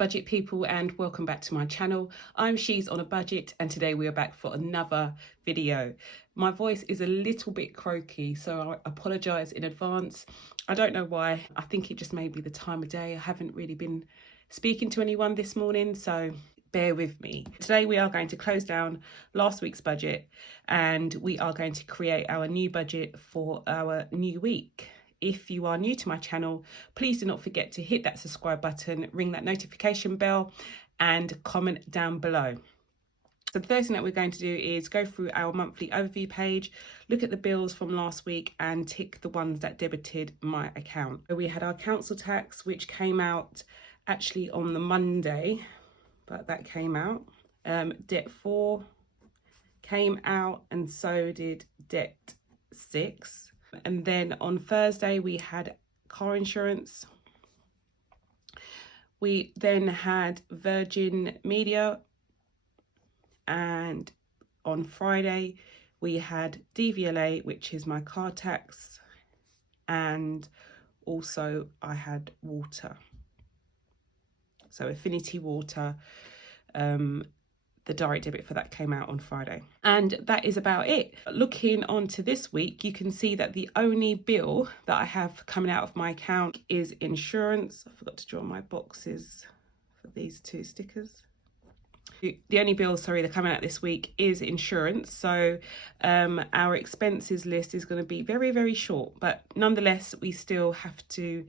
budget people, and welcome back to my channel. I'm She's on a Budget, and today we are back for another video. My voice is a little bit croaky, so I apologise in advance. I don't know why. I think it just may be the time of day. I haven't really been speaking to anyone this morning, so bear with me. Today we are going to close down last week's budget and we are going to create our new budget for our new week. If you are new to my channel, please do not forget to hit that subscribe button, ring that notification bell and comment down below. So the first thing that we're going to do is go through our monthly overview page, look at the bills from last week and tick the ones that debited my account. So we had our council tax, which came out actually on the Monday, but that came out. Debt 4 came out and so did debt 6. And then on Thursday we had car insurance. We then had Virgin Media, and on Friday we had DVLA, which is my car tax, and also I had water. So Affinity Water, the direct debit for that came out on Friday. And that is about it. Looking on to this week, you can see that the only bill that I have coming out of my account is insurance. I forgot to draw my boxes for these two stickers. The only bill, sorry, that coming out this week is insurance. So our expenses list is going to be very, very short, but nonetheless, we still have to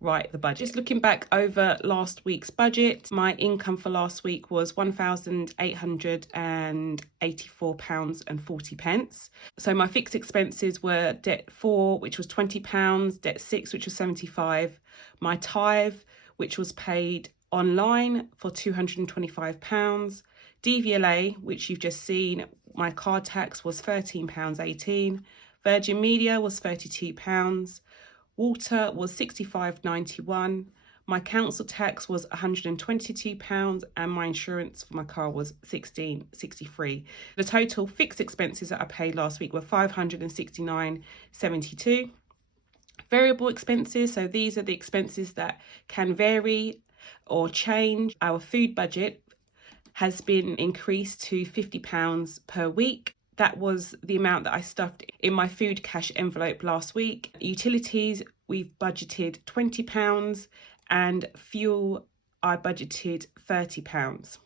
write the budget. Just looking back over last week's budget, my income for last week was £1,884.40. So my fixed expenses were debt 4, which was £20, debt 6, which was 75, my tithe, which was paid online for £225, DVLA, which you've just seen, my car tax was £13.18, Virgin Media was £32, water was £65.91, my council tax was £122, and my insurance for my car was £16.63. The total fixed expenses that I paid last week were £569.72. Variable expenses, so these are the expenses that can vary or change. Our food budget has been increased to £50 per week. That was the amount that I stuffed in my food cash envelope last week. Utilities, we've budgeted £20, and fuel, I budgeted £30.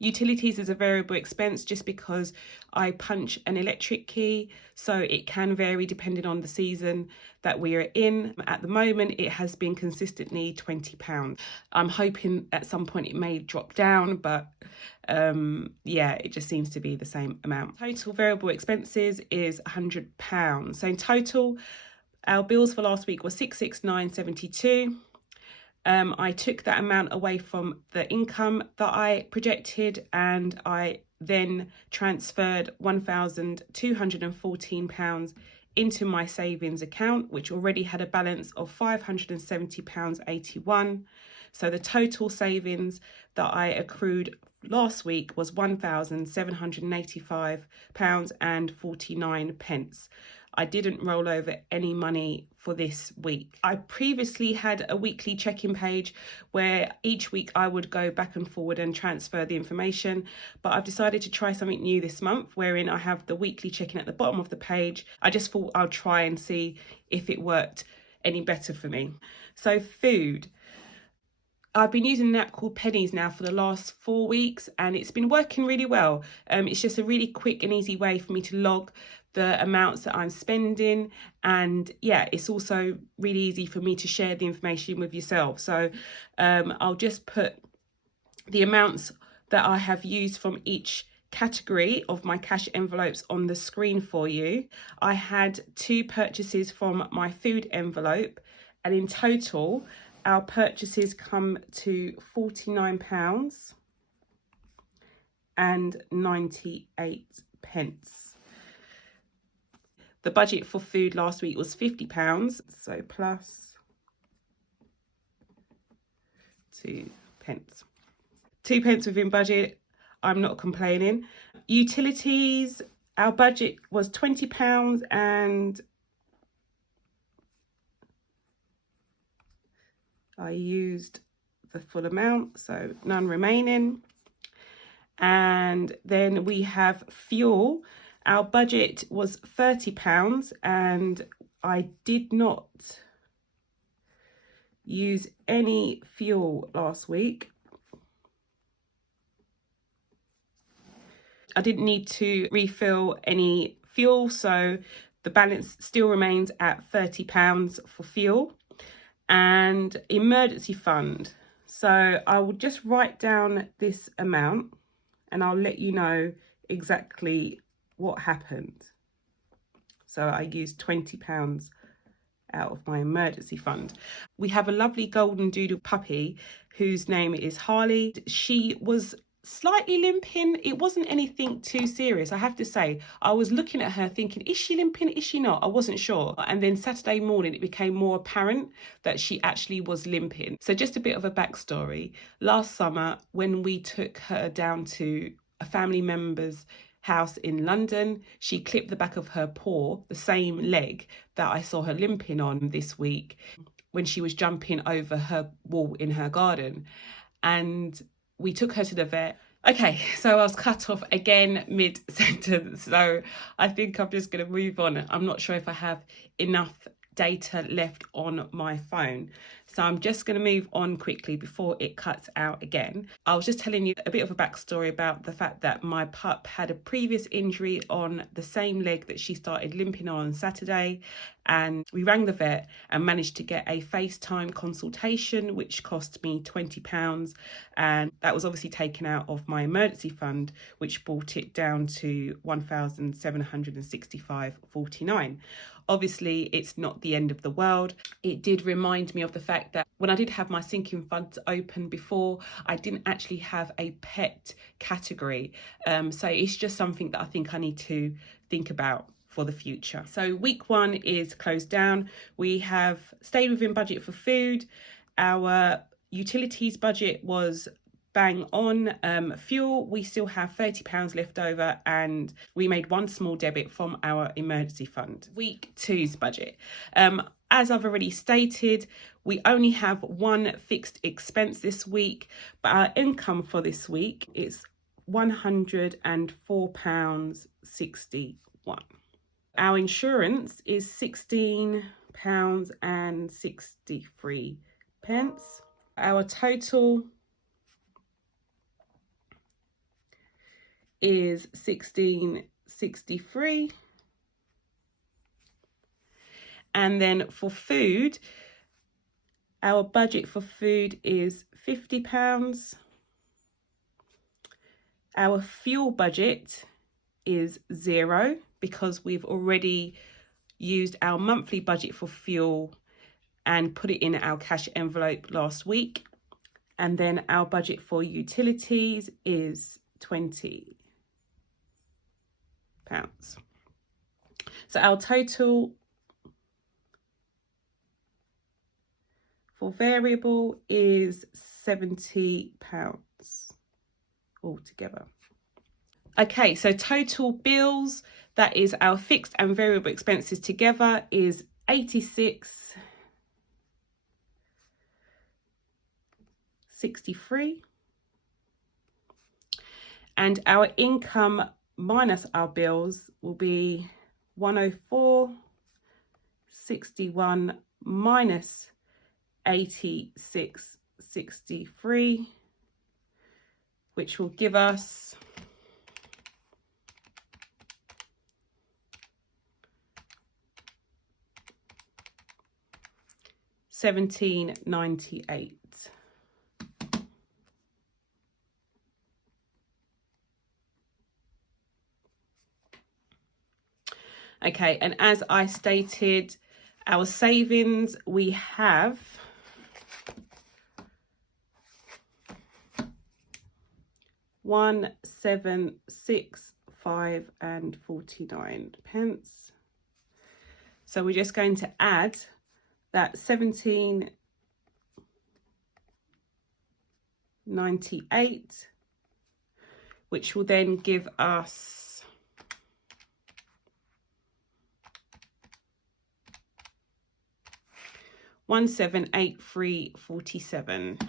Utilities is a variable expense just because I punch an electric key, so it can vary depending on the season that we are in. At the moment, it has been consistently £20. I'm hoping at some point it may drop down, but yeah, it just seems to be the same amount. Total variable expenses is £100. So in total, our bills for last week were £669.72. I took that amount away from the income that I projected, and I then transferred £1,214 into my savings account, which already had a balance of £570.81. So the total savings that I accrued last week was £1,785.49. I didn't roll over any money for this week. I previously had a weekly check-in page where each week I would go back and forward and transfer the information, but I've decided to try something new this month wherein I have the weekly check-in at the bottom of the page. I just thought I'll try and see if it worked any better for me. So food. I've been using an app called Pennies now for the last 4 weeks and it's been working really well. It's just a really quick and easy way for me to log the amounts that I'm spending, and yeah, it's also really easy for me to share the information with yourself. So I'll just put the amounts that I have used from each category of my cash envelopes on the screen for you. I had 2 purchases from my food envelope, and in total our purchases come to £49.98. The budget for food last week was £50, so plus 2 pence. 2 pence within budget, I'm not complaining. Utilities, our budget was £20 and I used the full amount, so none remaining. And then we have fuel. Our budget was £30 and I did not use any fuel last week. I didn't need to refill any fuel, so the balance still remains at £30 for fuel. And emergency fund. So I will just write down this amount and I'll let you know exactly what happened. So I used £20 out of my emergency fund. We have a lovely golden doodle puppy whose name is Harley. She was slightly limping. It wasn't anything too serious, I have to say. I was looking at her thinking, is she limping, is she not? I wasn't sure. And then Saturday morning it became more apparent that she actually was limping. So just a bit of a backstory. Last summer when we took her down to a family member's house in London, she clipped the back of her paw, the same leg that I saw her limping on this week, when she was jumping over her wall in her garden. And we took her to the vet. Okay, so I was cut off again mid-sentence, so I think I'm just going to move on. I'm not sure if I have enough data left on my phone, so I'm just going to move on quickly before it cuts out again. I was just telling you a bit of a backstory about the fact that my pup had a previous injury on the same leg that she started limping on Saturday, and we rang the vet and managed to get a FaceTime consultation, which cost me £20, and that was obviously taken out of my emergency fund, which brought it down to £1,765.49. Obviously, it's not the end of the world. It did remind me of the fact that when I did have my sinking funds open before, I didn't actually have a pet category. So it's just something that I think I need to think about for the future. So week 1 is closed down. We have stayed within budget for food. Our utilities budget was bang on. Fuel, we still have £30 left over, and we made one small debit from our emergency fund. Week 2's budget. As I've already stated, we only have one fixed expense this week, but our income for this week is £104.61. Our insurance is £16.63. Our total is £16.63. And then for food, our budget for food is £50. Our fuel budget is £0 because we've already used our monthly budget for fuel and put it in our cash envelope last week. And then our budget for utilities is £20. So our total for variable is £70 altogether. Okay, so total bills, that is our fixed and variable expenses together, is £86.63. And our income minus our bills will be £104.61 minus £86.63, which will give us £17.98. Okay, and as I stated, our savings, we have £1,765.49. So we're just going to add that £17.98, which will then give us £1,783.47.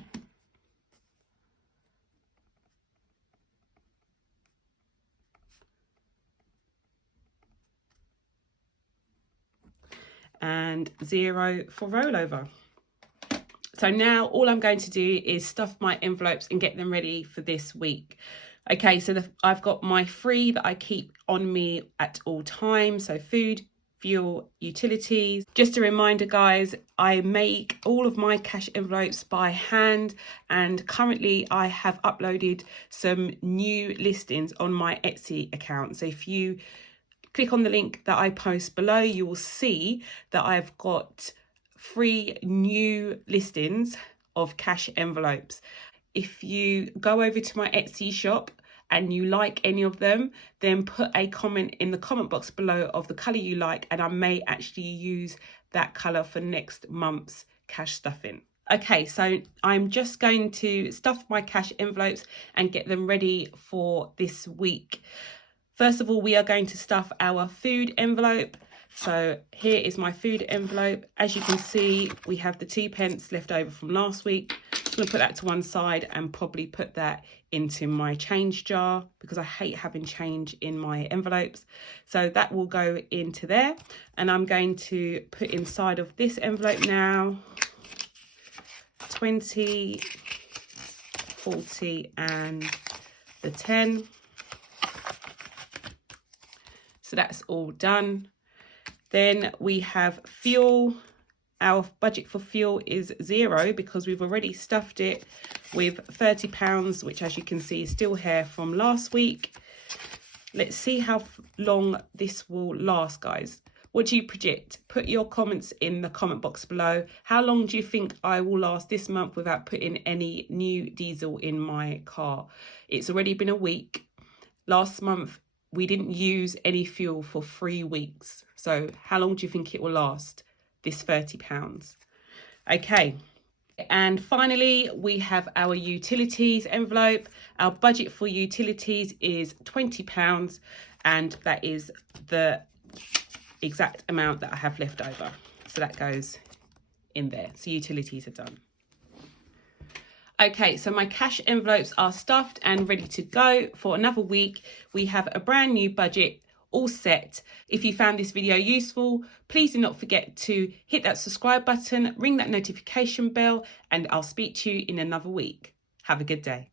and 0 for rollover. So now all I'm going to do is stuff my envelopes and get them ready for this week. Okay, so I've got my 3 that I keep on me at all times. So food, fuel, utilities. Just a reminder, guys, I make all of my cash envelopes by hand, and currently I have uploaded some new listings on my Etsy account. So if you click on the link that I post below, you will see that I've got 3 new listings of cash envelopes. If you go over to my Etsy shop and you like any of them, then put a comment in the comment box below of the colour you like, and I may actually use that colour for next month's cash stuffing. Okay, so I'm just going to stuff my cash envelopes and get them ready for this week. First of all, we are going to stuff our food envelope. So here is my food envelope. As you can see, we have the 2p left over from last week. I'm going to put that to one side and probably put that into my change jar because I hate having change in my envelopes. So that will go into there. And I'm going to put inside of this envelope now 20, 40 and the 10. So that's all done. Then we have fuel. Our budget for fuel is 0 because we've already stuffed it with £30, which as you can see is still here from last week. Let's see how long this will last, guys. What do you predict? Put your comments in the comment box below. How long do you think I will last this month without putting any new diesel in my car? It's already been a week. Last month, we didn't use any fuel for 3 weeks. So how long do you think it will last, this £30? Okay. And finally, we have our utilities envelope. Our budget for utilities is £20, and that is the exact amount that I have left over. So that goes in there. So utilities are done. Okay, so my cash envelopes are stuffed and ready to go for another week. We have a brand new budget all set. If you found this video useful, please do not forget to hit that subscribe button, ring that notification bell, and I'll speak to you in another week. Have a good day.